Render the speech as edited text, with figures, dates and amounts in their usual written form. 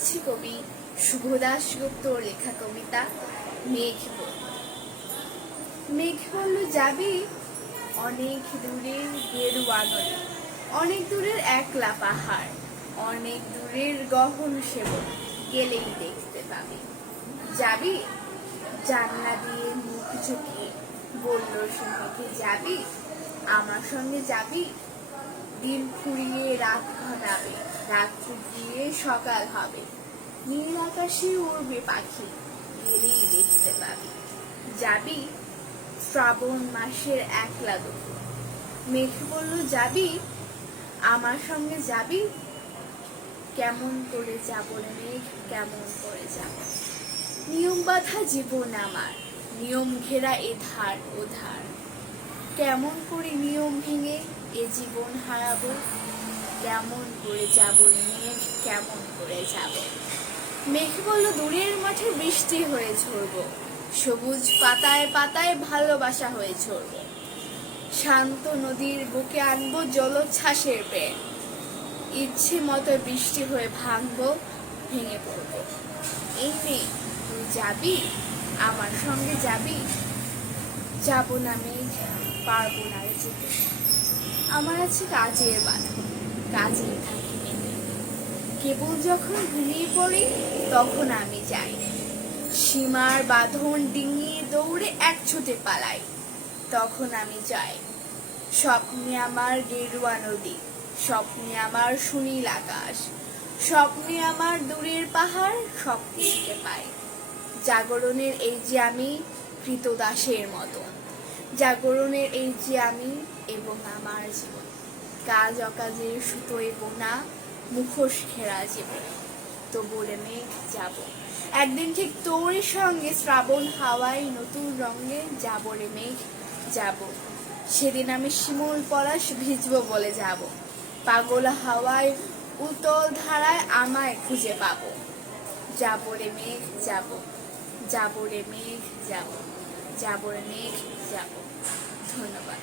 পড়ছি কবি শুভ দাশগুপ্তর লেখা কবিতা মেঘ বলল। মেঘ বলল যাবি অনেক দূরের গেরুয়া নদী, অনেক দূরের একলা পাহাড়, অনেক দূরের গহন সেবন, গেলেই দেখতে পাবি। যাবি জানলা দিয়ে মুখ ঝুঁকিয়ে বলল সে মেঘে, যাবি আমার সঙ্গে যাবি। দিন ফুরিয়ে রাত ঘনাবে, রাত ফুরিয়ে সকাল হবে, নীল আকাশে উড়বে পাখি, গেলেই দেখতে পাবি। যাবি শ্রাবণ মাসের একলা দুপুর। মেঘ বলল যাবি আমার সঙ্গে যাবি। কেমন করে যাব রে মেঘ, কেমন করে যাব। নিয়ম বাঁধা জীবন আমার, নিয়ম ঘেরা এধার ওধার, কেমন করে নিয়ম ভেঙে এ জীবন হারাবো। কেমন করে যাব রে মেঘ, কেমন করে যাব। মেঘ বলল দূরের মাঠে বৃষ্টি হয়ে ঝরবো, সবুজ পাতায় পাতায় ভালোবাসা হয়ে ঝরবো। শান্ত নদীর বুকে আনবো জলোচ্ছ্বাসের প্রেম, ইচ্ছে মতো বৃষ্টি হয়ে ভাঙবো, ভেঙে পড়বো। এই মেঘ তুই যাবি আমার সঙ্গে যাবি। যাব না মেঘ, পারবো না রে যেতে, আমার আছে কাজের বাধা, কাজেই থাকি মেতে। কেবল যখন ঘুমিয়ে পড়ি তখন আমি যাই, সীমার বাঁধন ডিঙিয়ে দৌড়ে এক ছুটে পালাই, তখন আমি যাই। স্বপ্নে আমার গেরুয়া নদী, স্বপ্নে আমার সুনীল আকাশ, স্বপ্নে আমার দূরের পাহাড়, সব দেখতে পাই। জাগরণের এই যে আমি কৃতদাসের মতো, জাগরণের এই যে আমি এবং আমার জীবন, কাজ অকাজের সুতোয় বোনা মুখোশ ঘেরা জীবন। তো বলে মেঘ যাব একদিন ঠিক তোর সঙ্গে শ্রাবণ হাওয়ায় নতুন রঙে যাব রে মেঘ যাব। সেদিন আমি শিমুল পলাশ ভিজবো বলে যাব, পাগল হাওয়ায় উতল ধারায় আমায় খুঁজে পাবো। যাব রে মেঘ যাব, যাব রে মেঘ যাব, যাব রে মেঘ যাব। ধন্যবাদ।